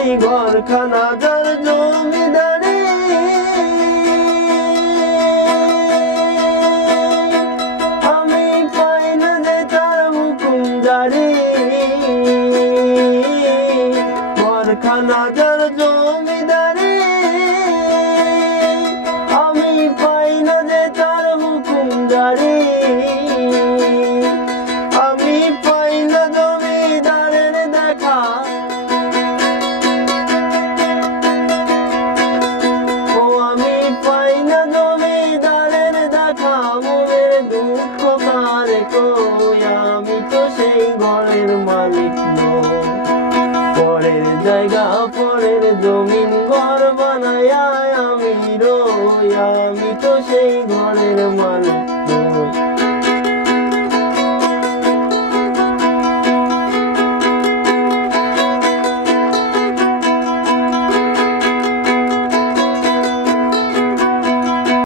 সেই ঘরখানা যার জমিদারি, আমি পাই না যে তার হুকুম জারি। ঘরখানা যার জমিদারি, আমি পাই না যে তার হুকুম জারি। আমি পাই না জমিদারের দেখা, ও আমি পাই না জমিদারের দেখা। মনের দুঃখ কারে কই, আমি তো সেই ঘরের মালিক নই। পরের জায়গা পরের জমিন